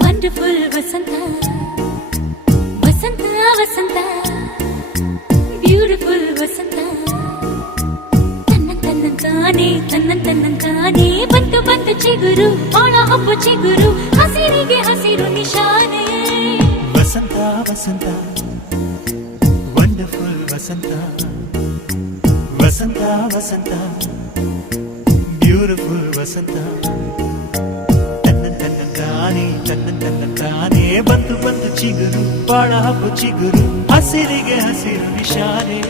wonderful ವಸಂತ ವಸಂತ ವಸಂತ beautiful ವಸಂತ ತನ್ನಂತಾನೆ ಬಂತು ಬಂತು ಚಿಗುರು ಬಾಳ ಹಬ್ಬ ಚಿಗುರು ಹಸಿರಿಗೆ ಹಸಿರು ನಿಶಾನೆ ವಸಂತ ವಸಂತ ವಂಡರ್ಫುಲ್ ವಸಂತ ವಸಂತ ವಸಂತ ಬ್ಯೂಟಿಫುಲ್ ವಸಂತ ತನ್ನಂತಾನೆ ಬಂತು ಬಂತು ಚಿಗುರು ಬಾಳ ಹಬ್ಬ ಚಿಗುರು ಹಸಿರಿಗೆ ಹಸಿರು ನಿಶಾನೆ